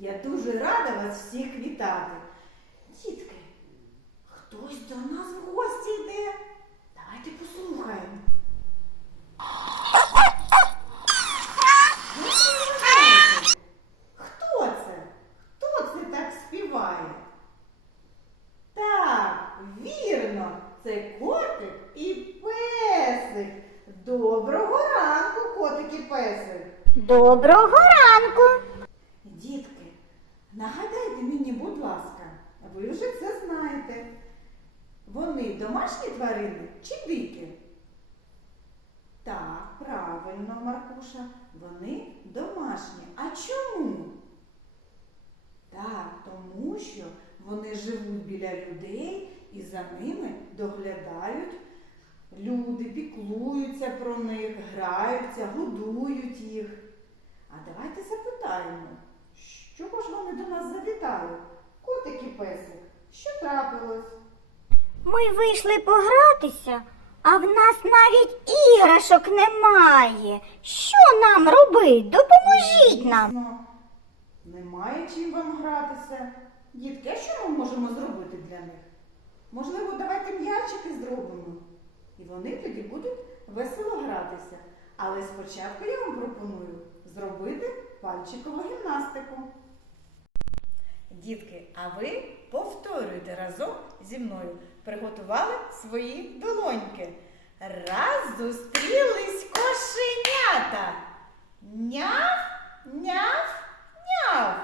Я дуже рада вас всіх вітати. Дітки, хтось до нас в гості йде. Давайте послухаємо. Хто це? Хто це так співає? Так, вірно, це котик і песик. Доброго ранку, котик і песик. Доброго ранку. Дітки, нагадайте мені, будь ласка, ви вже це знаєте. Вони домашні тварини чи дикі? Так, правильно, Маркуша, вони домашні. А чому? Так, тому що вони живуть біля людей і за ними доглядають люди, піклуються про них, граються, годують їх. А давайте запитаємо, чого ж вони до нас завітали? Котик і песик, що трапилось? Ми вийшли погратися, а в нас навіть іграшок немає. Що нам робить? Допоможіть нам. Немає чим вам гратися. Дітки, що ми можемо зробити для них? Можливо, давайте м'ячики зробимо. Вони тоді будуть весело гратися. Але спочатку я вам пропоную зробити пальчикову гімнастику. Дітки, а ви повторюйте разом зі мною. Приготували свої долоньки. Раз зустрілись кошенята. Няв, няв, няв.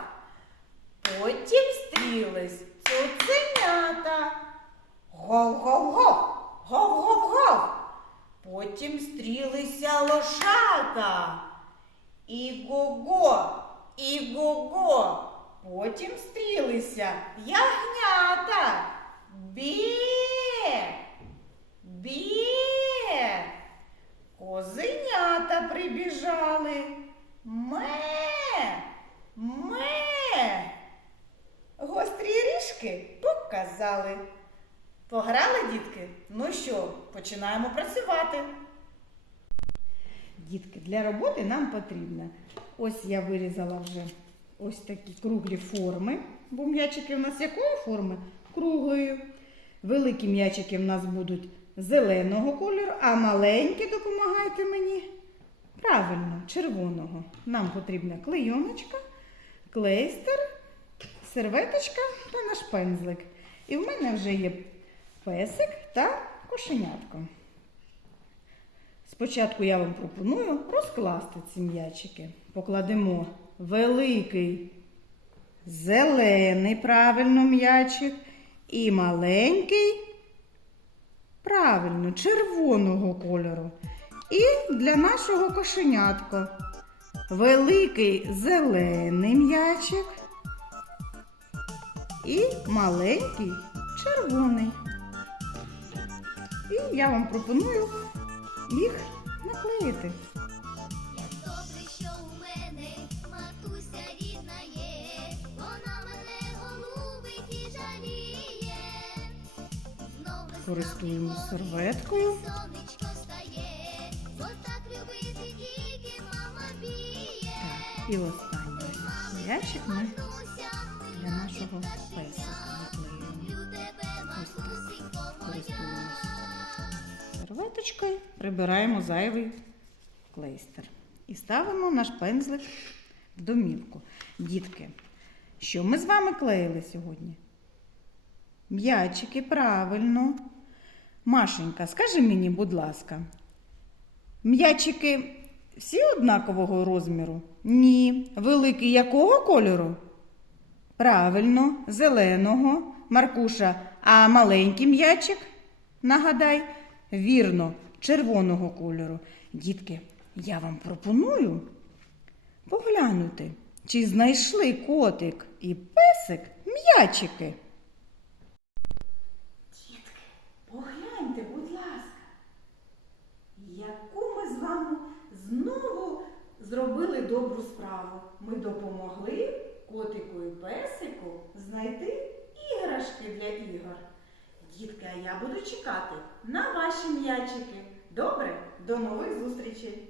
Потім стрілись цуценята. Гов-гов-гов. Потім стрілися лошата. І-го-го, і-го-го. Потім стрілися ягнята. Бє, бє. Козенята прибіжали. Ме, ме. Гострі ріжки показали. Пограли, дітки? Ну що, починаємо працювати. Дітки, для роботи нам потрібно. Ось я вирізала вже ось такі круглі форми. Бо м'ячики в нас якої форми? Круглої. Великі м'ячики в нас будуть зеленого кольору, а маленькі допомагайте мені. Правильно, червоного. Нам потрібна клейоночка, клейстер, серветочка та наш пензлик. І в мене вже є песик та кошенятко. Спочатку я вам пропоную розкласти ці м'ячики. Покладемо великий зелений правильно м'ячик і маленький правильно червоного кольору. І для нашого кошенятка великий зелений м'ячик і маленький червоний. І я вам пропоную їх наклеїти. Як добре, що у мене матуся рідна вона мене голубить і жаліє. Весна серветкою. сонечко стає, бо так любити тільки мама вміє. Так, і останній м'ячик ми для нашого песика наклеїмо. матусенько серветочкою, прибираємо зайвий клейстер. І ставимо наш пензлик в домівку. Дітки, що ми з вами клеїли сьогодні? М'ячики, правильно. Машенька, скажи мені, будь ласка, м'ячики всі однакового розміру? Ні. Великий якого кольору? Правильно, зеленого. Маркуша, а маленький м'ячик? Нагадай, вірно, червоного кольору. Дітки, я вам пропоную поглянути, чи знайшли котик і песик м'ячики. Дітки, погляньте, будь ласка, яку ми з вами знову зробили добру справу. Ми допомогли котику і песику знайти іграшки для ігор. Дітки, а я буду чекати на ваші м'ячики. Добре? До нових зустрічей!